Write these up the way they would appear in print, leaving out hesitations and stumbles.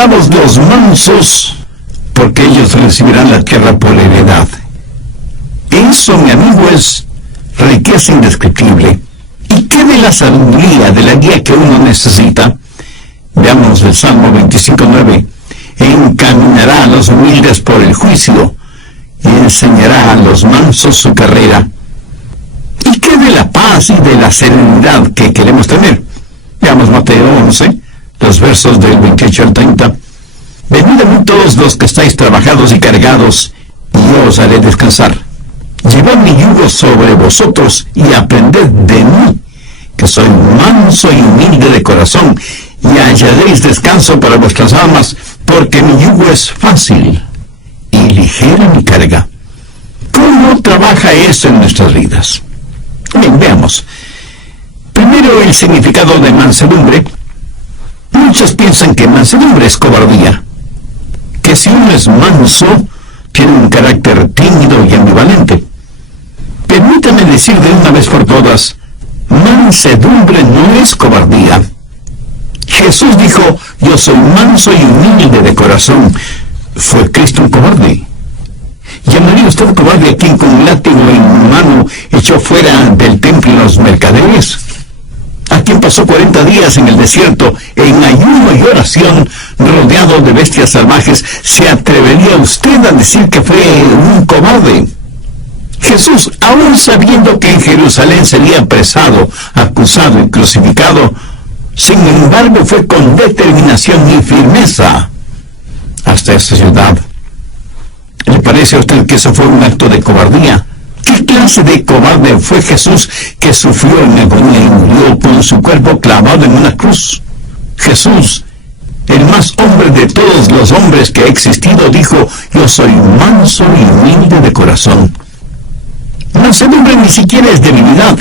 Bienaventurados los mansos, porque ellos recibirán la tierra por heredad. Eso, mi amigo, es riqueza indescriptible. ¿Y qué de la sabiduría, de la guía que uno necesita? Veamos el Salmo 25:9. Encaminará a los humildes por el juicio y enseñará a los mansos su carrera. ¿Y qué de la paz y de la serenidad que queremos tener? Veamos Mateo 11, los versos del 28 al 30. Venid a mí todos los que estáis trabajados y cargados, y yo os haré descansar. Llevad mi yugo sobre vosotros y aprended de mí, que soy manso y humilde de corazón, y hallaréis descanso para vuestras almas, porque mi yugo es fácil y ligera mi carga. ¿Cómo trabaja eso en nuestras vidas? Bien, veamos. Primero, el significado de mansedumbre. Muchos piensan que mansedumbre es cobardía, que si uno es manso, tiene un carácter tímido y ambivalente. Permítame decir de una vez por todas, mansedumbre no es cobardía. Jesús dijo, yo soy manso y humilde de corazón. ¿Fue Cristo un cobarde? ¿Llamaría usted cobarde a quien con un látigo en mano echó fuera del templo los mercaderes? ¿A quien pasó 40 días en el desierto, en ayuno y oración, rodeado de bestias salvajes? ¿Se atrevería usted a decir que fue un cobarde? Jesús, aún sabiendo que en Jerusalén sería apresado, acusado y crucificado, sin embargo fue con determinación y firmeza hasta esta ciudad. ¿Le parece a usted que eso fue un acto de cobardía? ¿Qué clase de cobarde fue Jesús que sufrió en agonía y murió con su cuerpo clavado en una cruz? Jesús, el más hombre de todos los hombres que ha existido, dijo, yo soy manso y humilde de corazón. Mansedumbre ni siquiera es debilidad,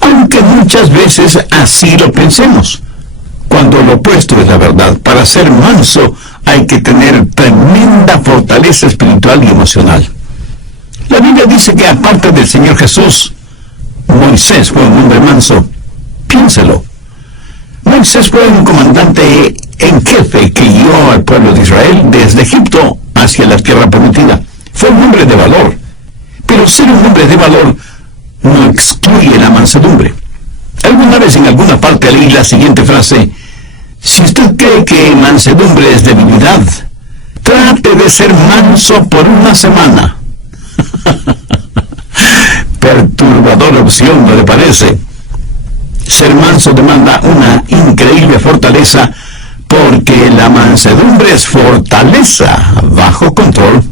aunque muchas veces así lo pensemos, cuando lo opuesto es la verdad. Para ser manso hay que tener tremenda fortaleza espiritual y emocional. La Biblia dice que aparte del Señor Jesús, Moisés fue un hombre manso. Piénselo. Moisés fue un comandante en jefe que guió al pueblo de Israel desde Egipto hacia la tierra prometida. Fue un hombre de valor. Pero ser un hombre de valor no excluye la mansedumbre. Alguna vez en alguna parte leí la siguiente frase: si usted cree que mansedumbre es debilidad, trate de ser manso por una semana. Perturbadora opción, ¿no le parece? Ser manso demanda una increíble fortaleza, porque la mansedumbre es fortaleza bajo control.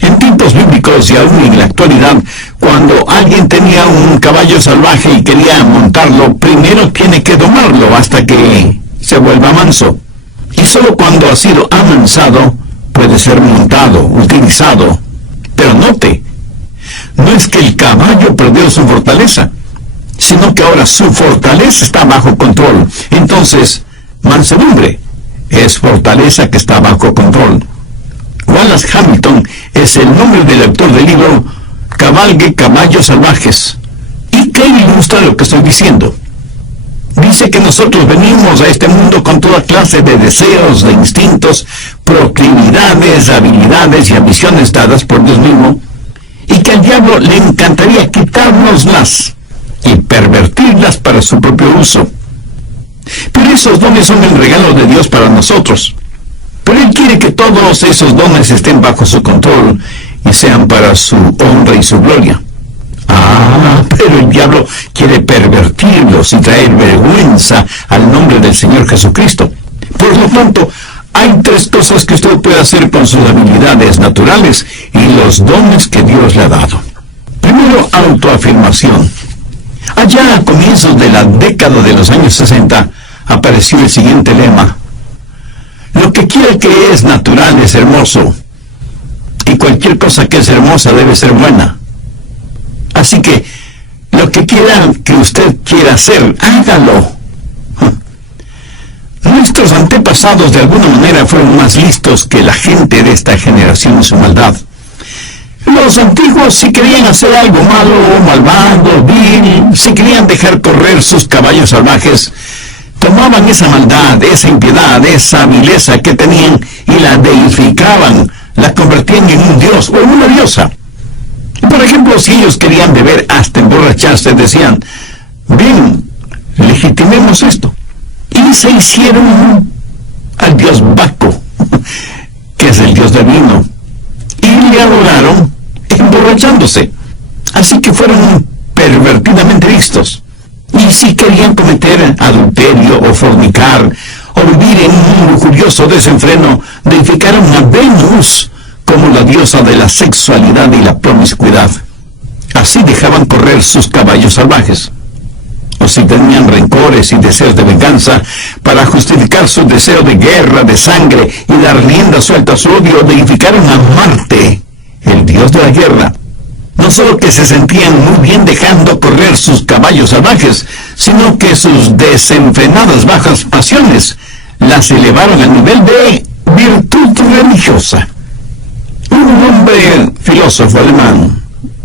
En tiempos bíblicos y aún en la actualidad, cuando alguien tenía un caballo salvaje y quería montarlo, primero tiene que domarlo hasta que se vuelva manso. Y solo cuando ha sido amansado puede ser montado, utilizado. Pero note, no es que el caballo perdió su fortaleza, sino que ahora su fortaleza está bajo control. Entonces, mansedumbre es fortaleza que está bajo control. Wallace Hamilton es el nombre del autor del libro Cabalgue Caballos Salvajes. ¿Y qué ilustra lo que estoy diciendo? Dice que nosotros venimos a este mundo con toda clase de deseos, de instintos, proclividades, habilidades y ambiciones dadas por Dios mismo, y que al diablo le encantaría quitárnoslas y pervertirlas para su propio uso. Pero esos dones son el regalo de Dios para nosotros. Pero Él quiere que todos esos dones estén bajo su control y sean para su honra y su gloria. Pero el diablo quiere pervertirlos y traer vergüenza al nombre del Señor Jesucristo. Por lo tanto, hay tres cosas que usted puede hacer con sus habilidades naturales y los dones que Dios le ha dado. Primero, autoafirmación. Allá a comienzos de la década de los años 60, apareció el siguiente lema: lo que quiera que es natural es hermoso, y cualquier cosa que es hermosa debe ser buena. Así que, lo que quiera que usted quiera hacer, hágalo. Nuestros antepasados de alguna manera fueron más listos que la gente de esta generación en su maldad. Los antiguos, si querían hacer algo malo, malvado, vil, si querían dejar correr sus caballos salvajes, Tomaban esa maldad, esa impiedad, esa vileza que tenían y la deificaban, la convertían en un dios o en una diosa. Por ejemplo, si ellos querían beber hasta emborracharse, decían, bien, legitimemos esto. Y se hicieron al dios Baco, que es el dios del vino, y le adoraron emborrachándose. Así que fueron pervertidamente vistos. Y si querían cometer adulterio o fornicar o vivir en un mundo lujurioso desenfreno, deificaron a Venus como la diosa de la sexualidad y la promiscuidad. Así dejaban correr sus caballos salvajes. O si tenían rencores y deseos de venganza, para justificar su deseo de guerra, de sangre y dar rienda suelta a su odio, deificaron a Marte, el dios de la guerra. No solo que se sentían muy bien dejando correr sus caballos salvajes, sino que sus desenfrenadas bajas pasiones las elevaron al nivel de virtud religiosa. Un hombre filósofo alemán,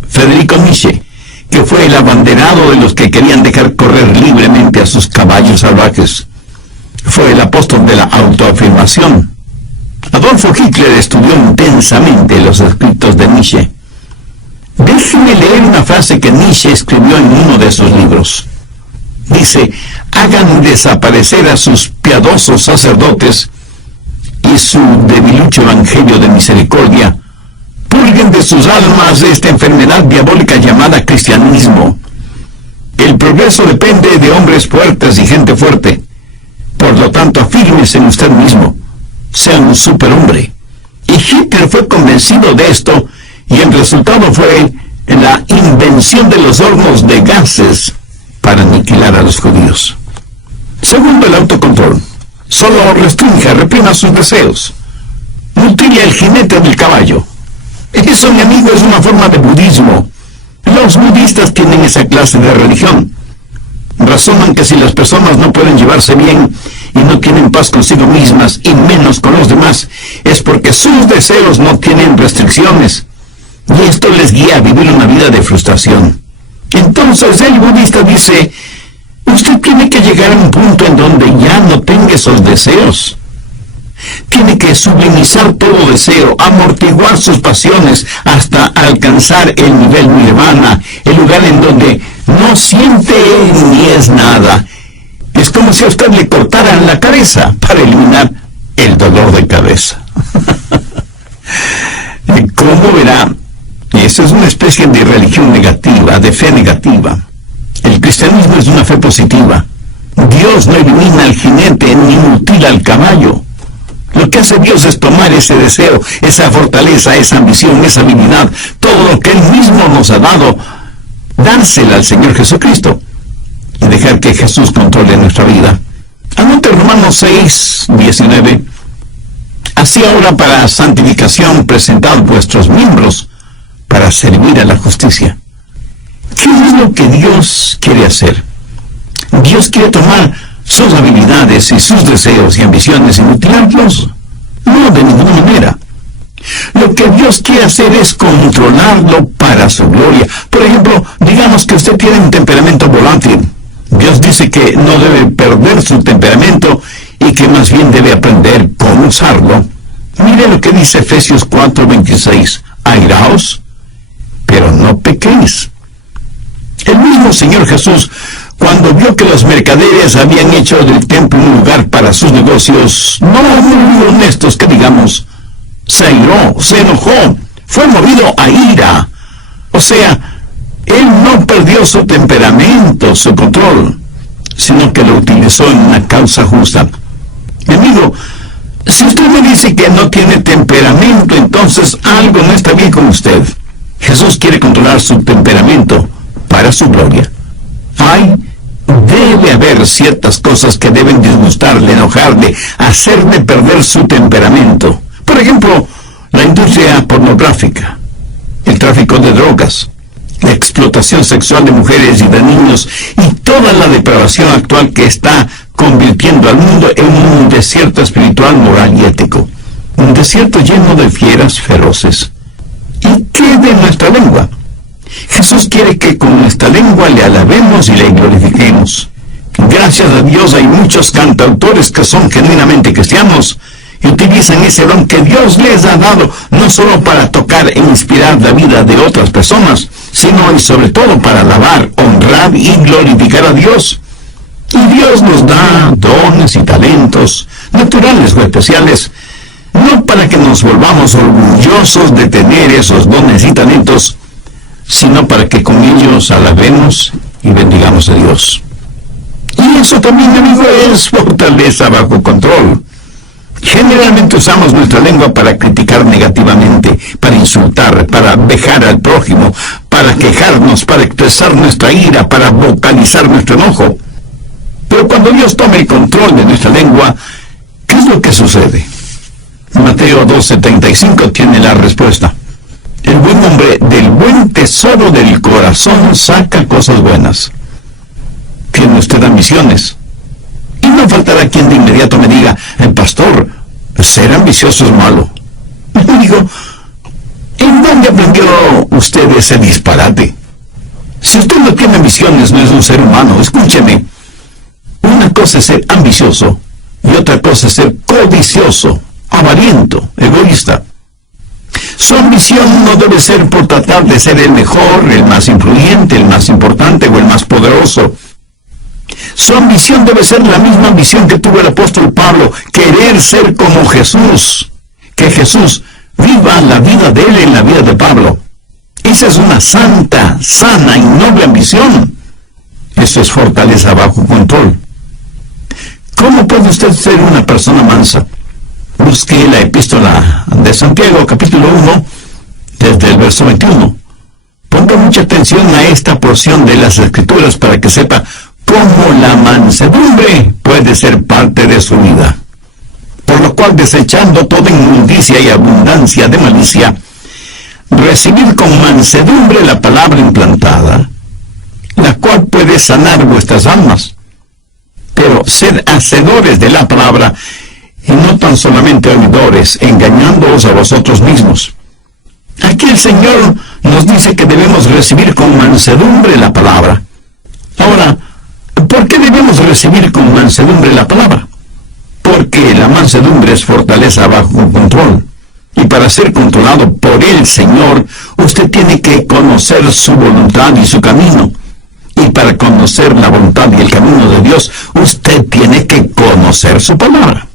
Friedrich Nietzsche, que fue el abanderado de los que querían dejar correr libremente a sus caballos salvajes. Fue el apóstol de la autoafirmación. Adolfo Hitler estudió intensamente los escritos de Nietzsche. Déjeme leer una frase que Nietzsche escribió en uno de sus libros. Dice, hagan desaparecer a sus piadosos sacerdotes y su debilucho evangelio de misericordia. Purguen de sus almas esta enfermedad diabólica llamada cristianismo. El progreso depende de hombres fuertes y gente fuerte. Por lo tanto, afírmese en usted mismo. Sea un superhombre. Y Hitler fue convencido de esto, y el resultado fue la invención de los hornos de gases para aniquilar a los judíos. Segundo, el autocontrol. Solo restrinja, reprima sus deseos. Mutile el jinete del caballo. Eso, mi amigo, es una forma de budismo. Los budistas tienen esa clase de religión. Razonan que si las personas no pueden llevarse bien y no tienen paz consigo mismas y menos con los demás, es porque sus deseos no tienen restricciones. Y esto les guía a vivir una vida de frustración. Entonces el budista dice, usted tiene que llegar a un punto en donde ya no tenga esos deseos. Tiene que sublimizar todo deseo, amortiguar sus pasiones hasta alcanzar el nivel nirvana, el lugar en donde no siente ni es nada. Es como si a usted le cortaran la cabeza para eliminar el dolor de cabeza. ¿Cómo verá? Esa es una especie de religión negativa, de fe negativa. El cristianismo es una fe positiva. Dios no elimina al jinete ni mutila al caballo. Lo que hace Dios es tomar ese deseo, esa fortaleza, esa ambición, esa habilidad, todo lo que Él mismo nos ha dado, dársela al Señor Jesucristo y dejar que Jesús controle nuestra vida. Anote Romanos 6, 19. Así ahora para santificación presentad vuestros miembros para servir a la justicia. ¿Qué es lo que Dios quiere hacer? Dios quiere tomar sus habilidades y sus deseos y ambiciones y mutilarlos. No, de ninguna manera. Lo que Dios quiere hacer es controlarlo para su gloria. Por ejemplo, digamos que usted tiene un temperamento volátil. Dios dice que no debe perder su temperamento y que más bien debe aprender cómo usarlo. Mire lo que dice Efesios 4:26. Airaos, pero no pequéis. El mismo Señor Jesús, cuando vio que los mercaderes habían hecho del templo un lugar para sus negocios, no muy honestos que digamos, se airó, se enojó, fue movido a ira. O sea, Él no perdió su temperamento, su control, sino que lo utilizó en una causa justa. Mi amigo, si usted me dice que no tiene temperamento, entonces algo no está bien con usted. Jesús quiere controlar su temperamento para su gloria. Debe haber ciertas cosas que deben disgustarle, enojarle, hacerle perder su temperamento. Por ejemplo, la industria pornográfica, el tráfico de drogas, la explotación sexual de mujeres y de niños y toda la depravación actual que está convirtiendo al mundo en un desierto espiritual, moral y ético. Un desierto lleno de fieras feroces. ¿Y qué de nuestra lengua? Jesús quiere que con nuestra lengua le alabemos y le glorifiquemos. Gracias a Dios hay muchos cantautores que son genuinamente cristianos y utilizan ese don que Dios les ha dado, no solo para tocar e inspirar la vida de otras personas, sino y sobre todo para alabar, honrar y glorificar a Dios. Y Dios nos da dones y talentos, naturales o especiales, no para que nos volvamos orgullosos de tener esos dones y talentos, sino para que con ellos alabemos y bendigamos a Dios. Y eso también, amigo, es fortaleza bajo control. Generalmente usamos nuestra lengua para criticar negativamente, para insultar, para vejar al prójimo, para quejarnos, para expresar nuestra ira, para vocalizar nuestro enojo. Pero cuando Dios toma el control de nuestra lengua, ¿qué es lo que sucede? Mateo 12:35 tiene la respuesta. El buen hombre del buen tesoro del corazón saca cosas buenas. Tiene usted ambiciones. Y no faltará quien de inmediato me diga, pastor, ser ambicioso es malo. Digo, ¿en dónde aprendió usted ese disparate? Si usted no tiene ambiciones, no es un ser humano. Escúcheme. Una cosa es ser ambicioso y otra cosa es ser codicioso, avariento, egoísta. Su ambición no debe ser por tratar de ser el mejor, el más influyente, el más importante o el más poderoso. Su ambición debe ser la misma ambición que tuvo el apóstol Pablo, querer ser como Jesús, que Jesús viva la vida de él en la vida de Pablo. Esa es una santa, sana y noble ambición. Eso es fortaleza bajo control. ¿Cómo puede usted ser una persona mansa? Busque la epístola de Santiago, capítulo 1, desde el verso 21. Ponga mucha atención a esta porción de las Escrituras para que sepa cómo la mansedumbre puede ser parte de su vida. Por lo cual, desechando toda inmundicia y abundancia de malicia, recibid con mansedumbre la palabra implantada, la cual puede sanar vuestras almas. Pero sed hacedores de la palabra, y no tan solamente oidores, engañándoos a vosotros mismos. Aquí el Señor nos dice que debemos recibir con mansedumbre la palabra. Ahora, ¿por qué debemos recibir con mansedumbre la palabra? Porque la mansedumbre es fortaleza bajo control. Y para ser controlado por el Señor, usted tiene que conocer su voluntad y su camino. Y para conocer la voluntad y el camino de Dios, usted tiene que conocer su palabra.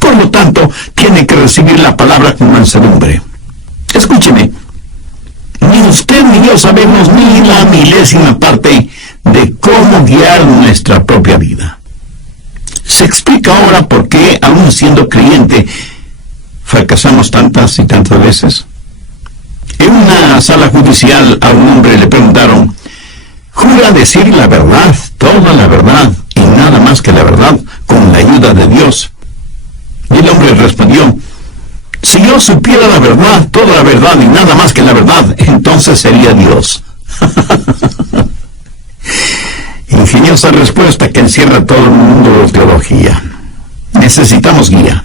Por lo tanto, tiene que recibir la palabra con mansedumbre. Escúcheme, ni usted ni yo sabemos ni la milésima parte de cómo guiar nuestra propia vida. Se explica ahora por qué, aún siendo creyente, fracasamos tantas y tantas veces. En una sala judicial a un hombre le preguntaron, ¿jura decir la verdad, toda la verdad y nada más que la verdad, con la ayuda de Dios? Y el hombre respondió, si yo supiera la verdad, toda la verdad y nada más que la verdad, entonces sería Dios. Ingeniosa respuesta que encierra todo el mundo de teología. Necesitamos guía.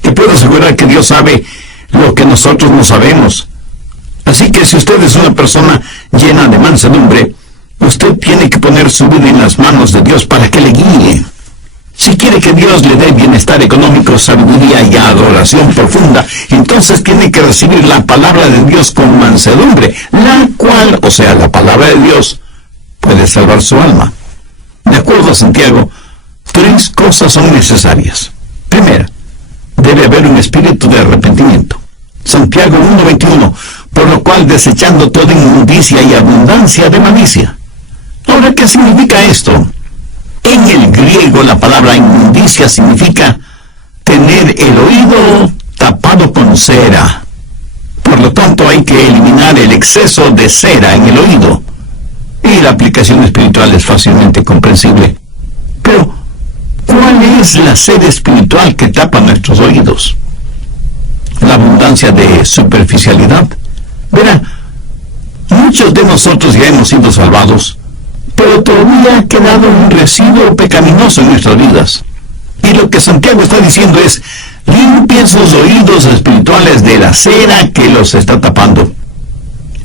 Te puedo asegurar que Dios sabe lo que nosotros no sabemos. Así que si usted es una persona llena de mansedumbre, usted tiene que poner su vida en las manos de Dios para que le guíe. Si quiere que Dios le dé bienestar económico, sabiduría y adoración profunda, entonces tiene que recibir la palabra de Dios con mansedumbre, la cual, o sea, la palabra de Dios, puede salvar su alma. De acuerdo a Santiago, 3 cosas son necesarias. Primera, debe haber un espíritu de arrepentimiento. Santiago 1:21, por lo cual desechando toda inmundicia y abundancia de malicia. Ahora, ¿qué significa esto? En el griego la palabra inmundicia significa tener el oído tapado con cera. Por lo tanto, hay que eliminar el exceso de cera en el oído. Y la aplicación espiritual es fácilmente comprensible. Pero, ¿cuál es la cera espiritual que tapa nuestros oídos? La abundancia de superficialidad. Verá, muchos de nosotros ya hemos sido salvados, pero todavía ha quedado un residuo pecaminoso en nuestras vidas. Y lo que Santiago está diciendo es, limpien sus oídos espirituales de la cera que los está tapando.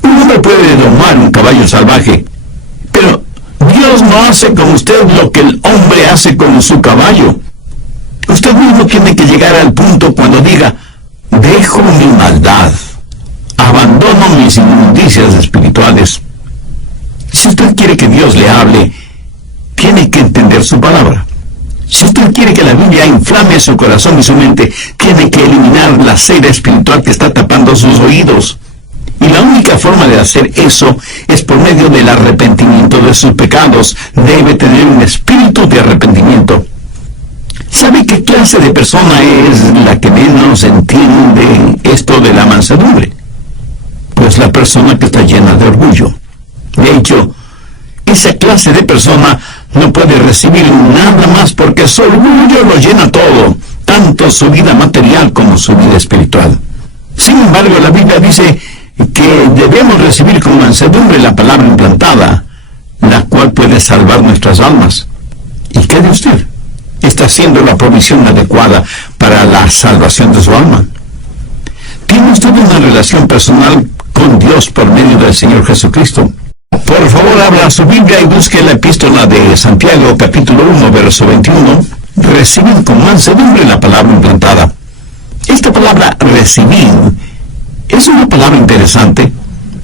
Un hombre puede domar un caballo salvaje, pero Dios Dios no hace con usted lo que el hombre hace con su caballo. Usted mismo tiene que llegar al punto cuando diga, dejo mi maldad, abandono mis inmundicias espirituales. Si usted quiere que Dios le hable, tiene que entender su palabra. Si usted quiere que la Biblia inflame su corazón y su mente, tiene que eliminar la cera espiritual que está tapando sus oídos. Y la única forma de hacer eso es por medio del arrepentimiento de sus pecados. Debe tener un espíritu de arrepentimiento. ¿Sabe qué clase de persona es la que menos entiende esto de la mansedumbre? Pues la persona que está llena de orgullo. De hecho, esa clase de persona no puede recibir nada más porque su orgullo lo llena todo, tanto su vida material como su vida espiritual. Sin embargo, la Biblia dice que debemos recibir con mansedumbre la palabra implantada, la cual puede salvar nuestras almas. ¿Y qué de usted? ¿Está haciendo la provisión adecuada para la salvación de su alma? ¿Tiene usted una relación personal con Dios por medio del Señor Jesucristo? Por favor, abra su Biblia y busque la epístola de Santiago, capítulo 1, verso 21. Recibid con mansedumbre la palabra implantada. Esta palabra recibir es una palabra interesante.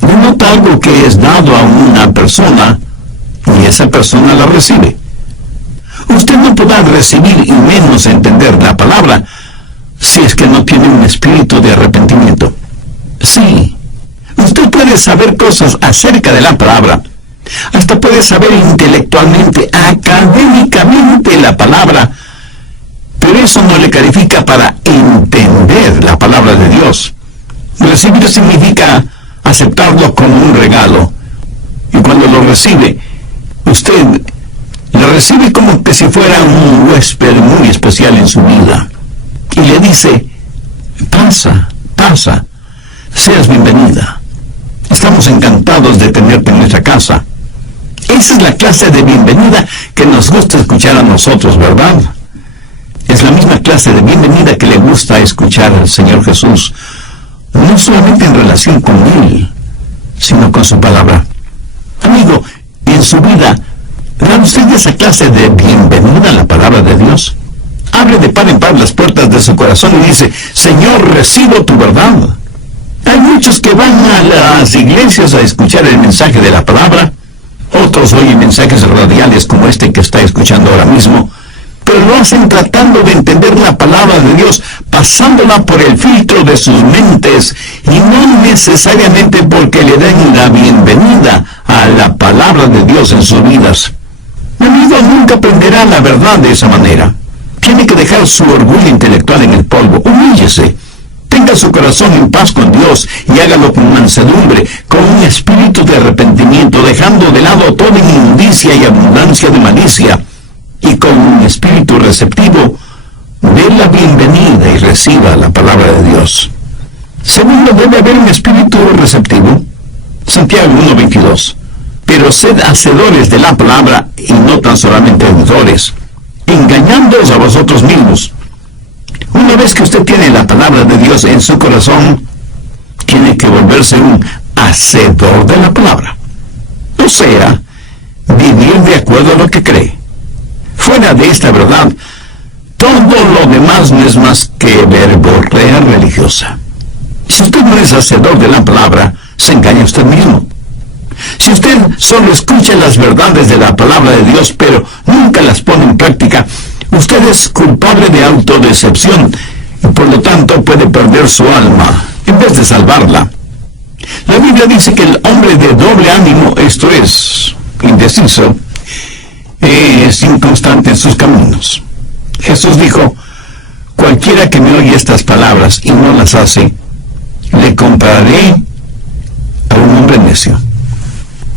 Denota algo que es dado a una persona y esa persona la recibe. Usted no podrá recibir y menos entender la palabra si es que no tiene un espíritu de arrepentimiento. Sí, usted puede saber cosas acerca de la palabra, hasta puede saber intelectualmente, académicamente la palabra, pero eso no le califica para entender la palabra de Dios. Recibir significa aceptarlo como un regalo, y cuando lo recibe, usted lo recibe como que si fuera un huésped muy especial en su vida, y le dice, pasa, seas bienvenida. Estamos encantados de tenerte en nuestra casa. Esa es la clase de bienvenida que nos gusta escuchar a nosotros, ¿verdad? Es la misma clase de bienvenida que le gusta escuchar al Señor Jesús, no solamente en relación con Él, sino con su palabra. Amigo, en su vida, ¿da usted esa clase de bienvenida a la palabra de Dios? Abre de par en par las puertas de su corazón y dice, Señor, recibo tu verdad. Hay muchos que van a las iglesias a escuchar el mensaje de la palabra. Otros oyen mensajes radiales como este que está escuchando ahora mismo, pero lo hacen tratando de entender la palabra de Dios, pasándola por el filtro de sus mentes, y no necesariamente porque le den la bienvenida a la palabra de Dios en sus vidas. Mi amigo nunca aprenderá la verdad de esa manera. Tiene que dejar su orgullo intelectual en el polvo. Humíllese. Tenga su corazón en paz con Dios y hágalo con mansedumbre, con un espíritu de arrepentimiento, dejando de lado toda inmundicia y abundancia de malicia, y con un espíritu receptivo, dé la bienvenida y reciba la palabra de Dios. Segundo, debe haber un espíritu receptivo. Santiago 1:22. Pero sed hacedores de la palabra y no tan solamente oidores, engañándoos a vosotros mismos. Una vez que usted tiene la palabra de Dios en su corazón, tiene que volverse un hacedor de la palabra. O sea, vivir de acuerdo a lo que cree. Fuera de esta verdad, todo lo demás no es más que verborrea religiosa. Si usted no es hacedor de la palabra, se engaña usted mismo. Si usted solo escucha las verdades de la palabra de Dios, pero nunca las pone en práctica, usted es culpable de autodecepción y por lo tanto puede perder su alma en vez de salvarla. La Biblia dice que el hombre de doble ánimo, esto es, indeciso, es inconstante en sus caminos. Jesús dijo, cualquiera que me oye estas palabras y no las hace, le compararé a un hombre necio.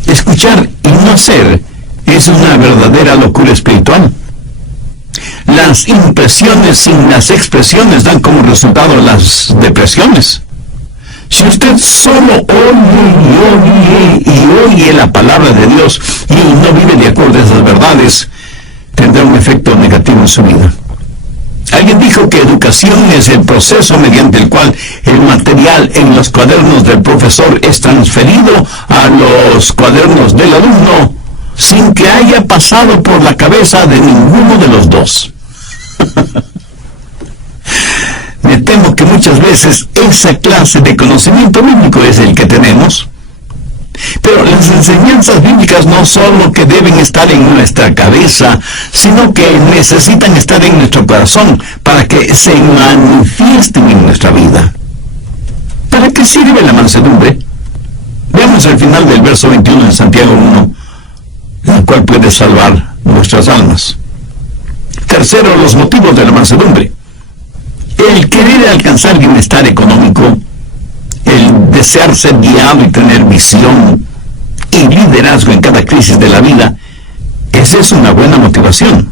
Escuchar y no hacer es una verdadera locura espiritual. Las impresiones sin las expresiones dan como resultado las depresiones. Si usted solo oye la palabra de Dios y no vive de acuerdo a esas verdades, tendrá un efecto negativo en su vida. Alguien dijo que educación es el proceso mediante el cual el material en los cuadernos del profesor es transferido a los cuadernos del alumno sin que haya pasado por la cabeza de ninguno de los dos. Me temo que muchas veces esa clase de conocimiento bíblico es el que tenemos. Pero las enseñanzas bíblicas no solo que deben estar en nuestra cabeza, sino que necesitan estar en nuestro corazón para que se manifiesten en nuestra vida. ¿Para qué sirve la mansedumbre? Veamos el final del verso 21 en Santiago 1, el cual puede salvar nuestras almas. Tercero, los motivos de la mansedumbre. El querer alcanzar bienestar económico, el desear ser guiado y tener visión y liderazgo en cada crisis de la vida, esa es una buena motivación.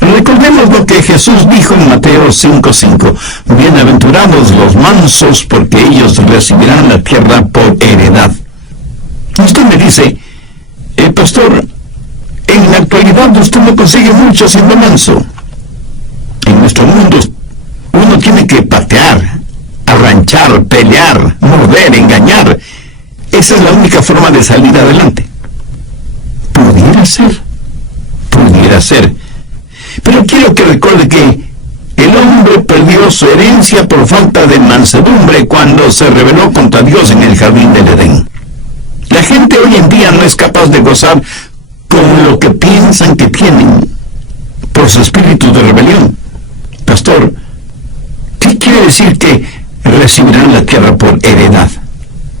Recordemos lo que Jesús dijo en Mateo 5:5. Bienaventurados los mansos, porque ellos recibirán la tierra por heredad. Usted me dice, pastor, en la actualidad usted no consigue mucho siendo manso. En nuestro mundo uno tiene que patear, arranchar, pelear, morder, engañar. Esa es la única forma de salir adelante. Pudiera ser. Pero quiero que recuerde que el hombre perdió su herencia por falta de mansedumbre cuando se rebeló contra Dios en el jardín del Edén. La gente hoy en día no es capaz de gozar con lo que piensan que tienen por su espíritu de rebelión. Pastor, ¿qué quiere decir que recibirán la tierra por heredad?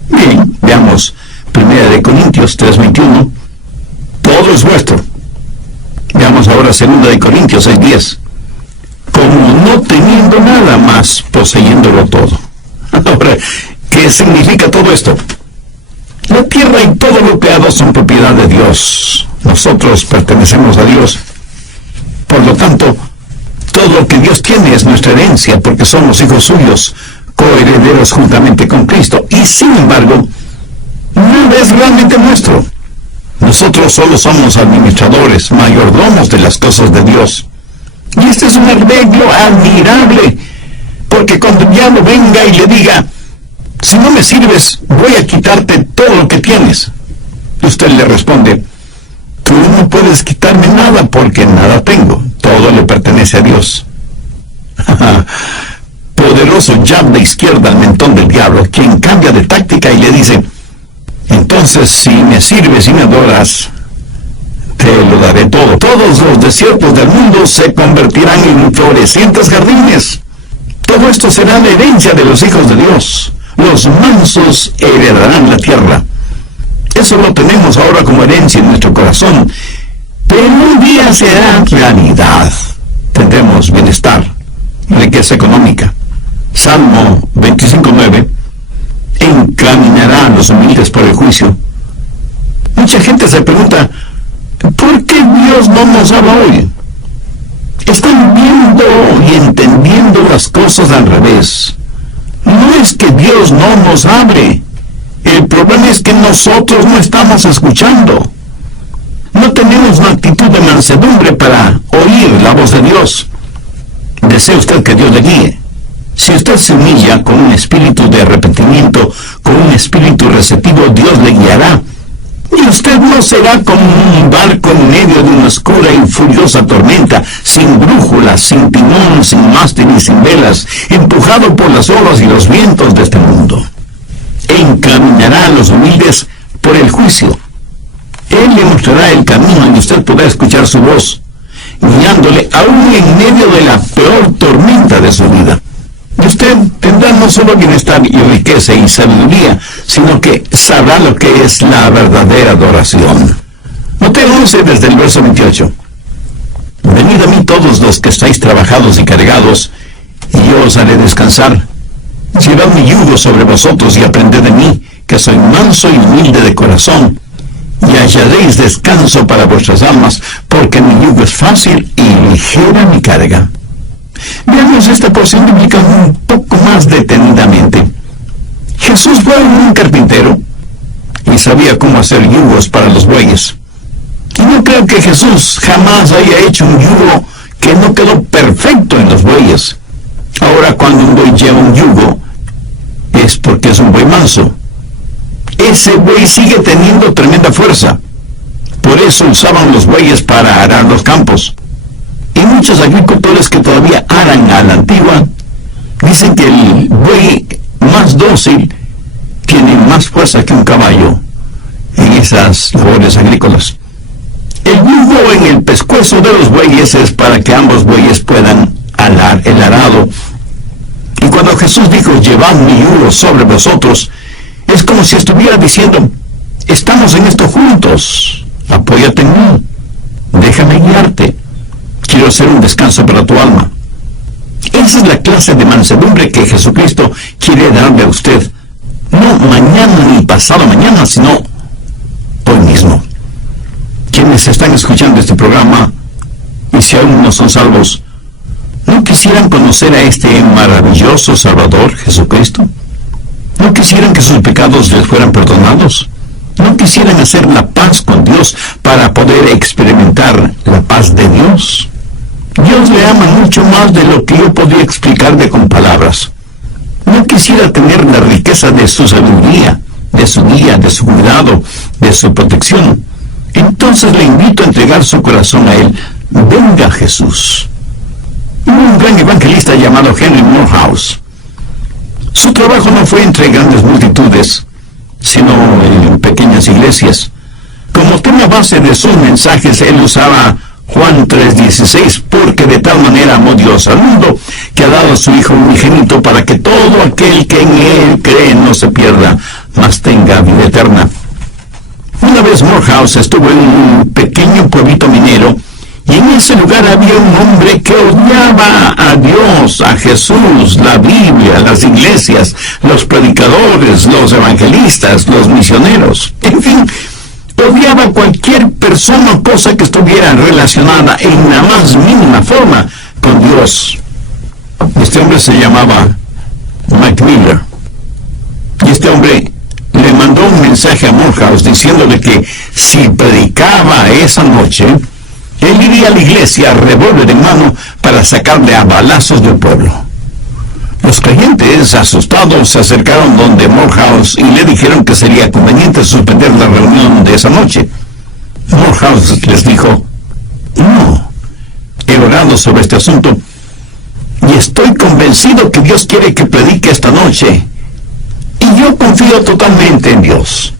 Bien, veamos 1 Corintios 3:21. Todo es vuestro. Veamos ahora 2 Corintios 6:10. Como no teniendo nada más, poseyéndolo todo. Ahora, ¿qué significa todo esto? La tierra y todo lo creado son propiedad de Dios. Nosotros pertenecemos a Dios. Por lo tanto, todo lo que Dios tiene es nuestra herencia, porque somos hijos suyos, coherederos juntamente con Cristo. Y sin embargo, nada es realmente nuestro. Nosotros solo somos administradores, mayordomos de las cosas de Dios. Y este es un arreglo admirable, porque cuando el diablo venga y le diga, si no me sirves, voy a quitarte todo lo que tienes, usted le responde, tú no puedes quitarme nada porque nada tengo, todo le pertenece a Dios. Poderoso jab de izquierda al mentón del diablo, quien cambia de táctica y le dice, entonces si me sirves y me adoras, te lo daré todo. Todos los desiertos del mundo se convertirán en florecientes jardines. Todo esto será la herencia de los hijos de Dios. Los mansos heredarán la tierra. Eso lo tenemos ahora como herencia en nuestro corazón, pero un día será realidad. Tendremos bienestar, riqueza económica. Salmo 25:9. Encaminará a los humildes por el juicio. Mucha gente se pregunta, ¿por qué Dios no nos habla hoy? Están viendo y entendiendo las cosas al revés. No es que Dios no nos hable. El problema es que nosotros no estamos escuchando. No tenemos una actitud de mansedumbre para oír la voz de Dios. ¿Desea usted que Dios le guíe? Si usted se humilla con un espíritu de arrepentimiento, con un espíritu receptivo, Dios le guiará. Y usted no será como un barco en medio de una oscura y furiosa tormenta, sin brújula, sin timón, sin mástil y sin velas, empujado por las olas y los vientos de este mundo. Encaminará a los humildes por el juicio. Él le mostrará el camino y usted podrá escuchar su voz, guiándole aún en medio de la peor tormenta de su vida. Y usted tendrá no solo bienestar y riqueza y sabiduría, sino que sabrá lo que es la verdadera adoración. Mateo 11 desde el verso 28. Venid a mí todos los que estáis trabajados y cargados, y yo os haré descansar. Llevad mi yugo sobre vosotros y aprended de mí, que soy manso y humilde de corazón, y hallaréis descanso para vuestras almas, porque mi yugo es fácil y ligera mi carga. Veamos esta porción bíblica un poco más detenidamente. Jesús fue un carpintero y sabía cómo hacer yugos para los bueyes. Y no creo que Jesús jamás haya hecho un yugo que no quedó perfecto en los bueyes. Ahora, cuando un buey lleva un yugo, es porque es un buey manso. Ese buey sigue teniendo tremenda fuerza. Por por eso usaban los bueyes para arar los campos. Y muchos agricultores que todavía aran a la antigua dicen que el buey más dócil tiene más fuerza que un caballo en esas labores agrícolas. El yugo en el pescuezo de los bueyes es para que ambos bueyes puedan alar el arado. Y cuando Jesús dijo, llevad mi yugo sobre vosotros, es como si estuviera diciendo, estamos en esto juntos, apóyate en mí, déjame guiarte, quiero hacer un descanso para tu alma. Esa es la clase de mansedumbre que Jesucristo quiere darle a usted, no mañana ni pasado mañana, sino hoy mismo. Quienes están escuchando este programa, y si aún no son salvos, ¿no quisieran conocer a este maravilloso Salvador, Jesucristo? ¿No quisieran que sus pecados les fueran perdonados? ¿No quisieran hacer la paz con Dios para poder experimentar la paz de Dios? Dios le ama mucho más de lo que yo podría explicarle con palabras. ¿No quisiera tener la riqueza de su sabiduría, de su guía, de su cuidado, de su protección? Entonces le invito a entregar su corazón a Él. Venga Jesús. Un gran evangelista llamado Henry Morehouse. Su trabajo no fue entre grandes multitudes, sino en pequeñas iglesias. Como tema base de sus mensajes, él usaba Juan 3:16, porque de tal manera amó Dios al mundo, que ha dado a su Hijo unigénito para que todo aquel que en Él cree no se pierda, mas tenga vida eterna. Una vez Morehouse estuvo en un pequeño pueblito minero, y en ese lugar había un hombre que odiaba a Dios, a Jesús, la Biblia, las iglesias, los predicadores, los evangelistas, los misioneros, en fin, odiaba a cualquier persona o cosa que estuviera relacionada en la más mínima forma con Dios. Este hombre se llamaba Mike Miller, y este hombre le mandó un mensaje a Morehouse diciéndole que si predicaba esa noche, él iría a la iglesia, revólver en mano, para sacarle a balazos del pueblo. Los creyentes, asustados, se acercaron donde Morehouse y le dijeron que sería conveniente suspender la reunión de esa noche. Morehouse les dijo, no, he orado sobre este asunto y estoy convencido que Dios quiere que predique esta noche. Y yo confío totalmente en Dios.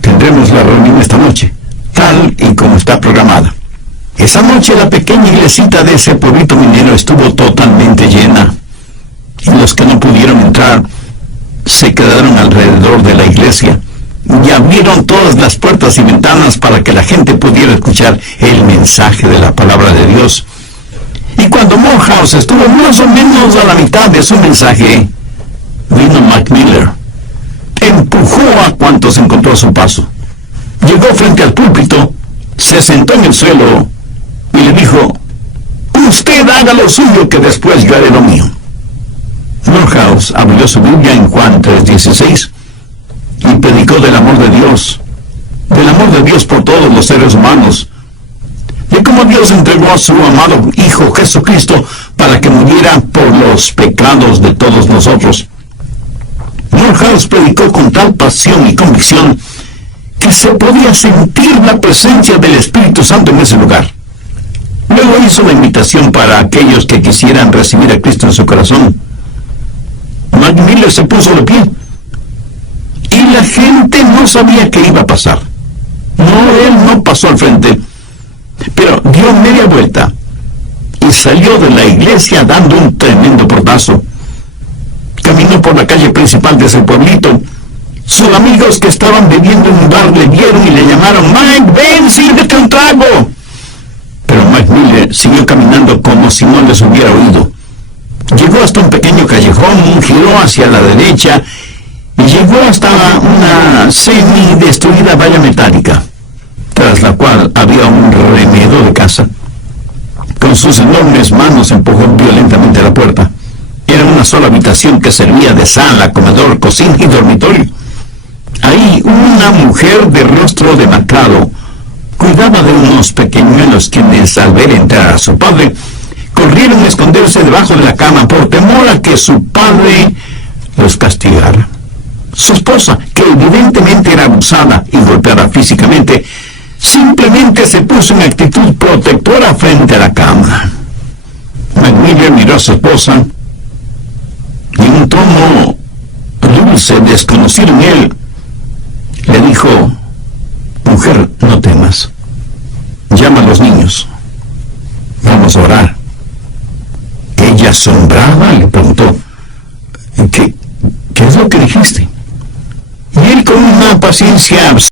Tendremos la reunión esta noche, tal y como está programada. Esa noche la pequeña iglesita de ese pueblito minero estuvo totalmente llena. Y los que no pudieron entrar se quedaron alrededor de la iglesia y abrieron todas las puertas y ventanas para que la gente pudiera escuchar el mensaje de la palabra de Dios. Y cuando Morehouse estuvo más o menos a la mitad de su mensaje, vino Mike Miller. Empujó a cuantos encontró a su paso. Llegó frente al púlpito, se sentó en el suelo y le dijo, usted haga lo suyo que después yo haré lo mío. Morehouse abrió su Biblia en Juan 3:16 y predicó del amor de Dios por todos los seres humanos, de cómo Dios entregó a su amado Hijo Jesucristo para que muriera por los pecados de todos nosotros. Morehouse predicó con tal pasión y convicción que se podía sentir la presencia del Espíritu Santo en ese lugar. Luego hizo la invitación para aquellos que quisieran recibir a Cristo en su corazón. Mike Miller se puso de pie y la gente no sabía qué iba a pasar. Él no pasó al frente, pero dio media vuelta y salió de la iglesia dando un tremendo portazo. Caminó por la calle principal de ese pueblito. Sus amigos que estaban bebiendo en un bar le vieron y le llamaron, Mike, ven, sírvete un trago. Pero Mike Miller siguió caminando como si no les hubiera oído. Llegó hasta un pequeño callejón, giró hacia la derecha y llegó hasta una semi-destruida valla metálica, tras la cual había un remedo de casa. Con sus enormes manos empujó violentamente la puerta. Era una sola habitación que servía de sala, comedor, cocina y dormitorio. Ahí una mujer de rostro demacrado cuidaba de unos pequeñuelos quienes, al ver entrar a su padre, corrieron a esconderse debajo de la cama por temor a que su padre los castigara. Su esposa, que evidentemente era abusada y golpeada físicamente, simplemente se puso en actitud protectora frente a la cama. McMiller miró a su esposa y en un tono dulce, desconocido en él, le dijo: mujer, no temas. Llama a los niños. Vamos a orar. Ella, asombrada, le preguntó: ¿Qué es lo que dijiste? Y él, con una paciencia ellos.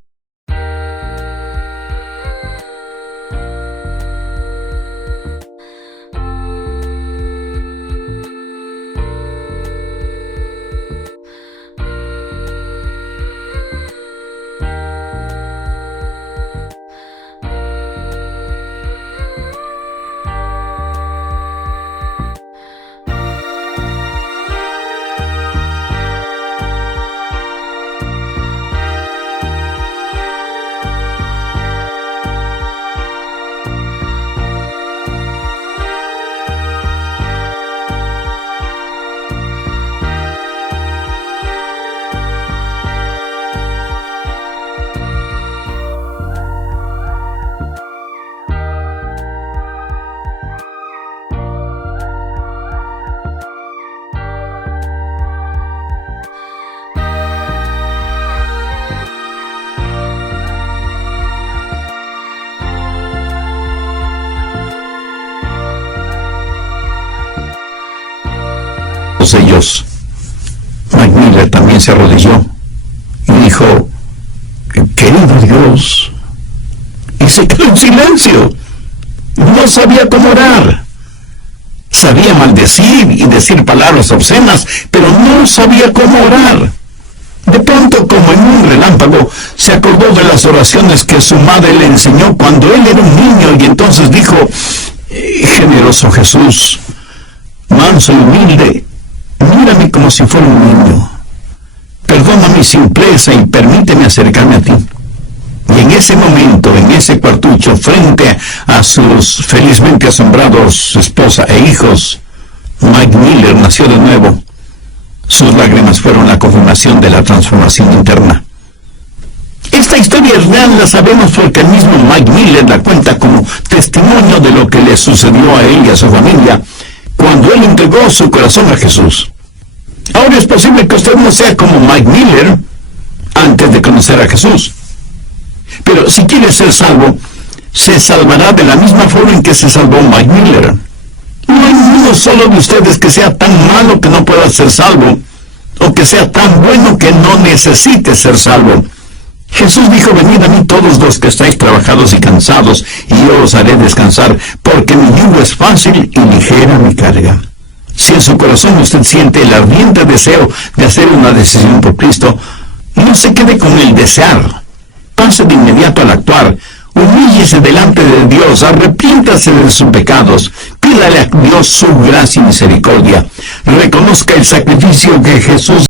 McMiller también se arrodilló y dijo: querido Dios, y se quedó en silencio. No sabía cómo orar. Sabía maldecir y decir palabras obscenas, pero no sabía cómo orar. De pronto, como en un relámpago, se acordó de las oraciones que su madre le enseñó cuando él era un niño, y entonces dijo: generoso Jesús, manso y humilde, mírame como si fuera un niño. Perdona mi simpleza y permíteme acercarme a ti. Y en ese momento, en ese cuartucho, frente a sus felizmente asombrados esposa e hijos, McMiller nació de nuevo. Sus lágrimas fueron la confirmación de la transformación interna. Esta historia es real, la sabemos porque el mismo McMiller la cuenta como testimonio de lo que le sucedió a él y a su familia cuando él entregó su corazón a Jesús. Ahora es posible que usted no sea como McMiller antes de conocer a Jesús. Pero si quiere ser salvo, se salvará de la misma forma en que se salvó McMiller. No hay uno solo de ustedes que sea tan malo que no pueda ser salvo, o que sea tan bueno que no necesite ser salvo. Jesús dijo: venid a mí todos los que estáis trabajados y cansados, y yo os haré descansar, porque mi yugo es fácil y ligera mi carga. Si en su corazón usted siente el ardiente deseo de hacer una decisión por Cristo, no se quede con el desear. Pase de inmediato al actuar. Humíllese delante de Dios, arrepiéntase de sus pecados, pídale a Dios su gracia y misericordia. Reconozca el sacrificio que Jesús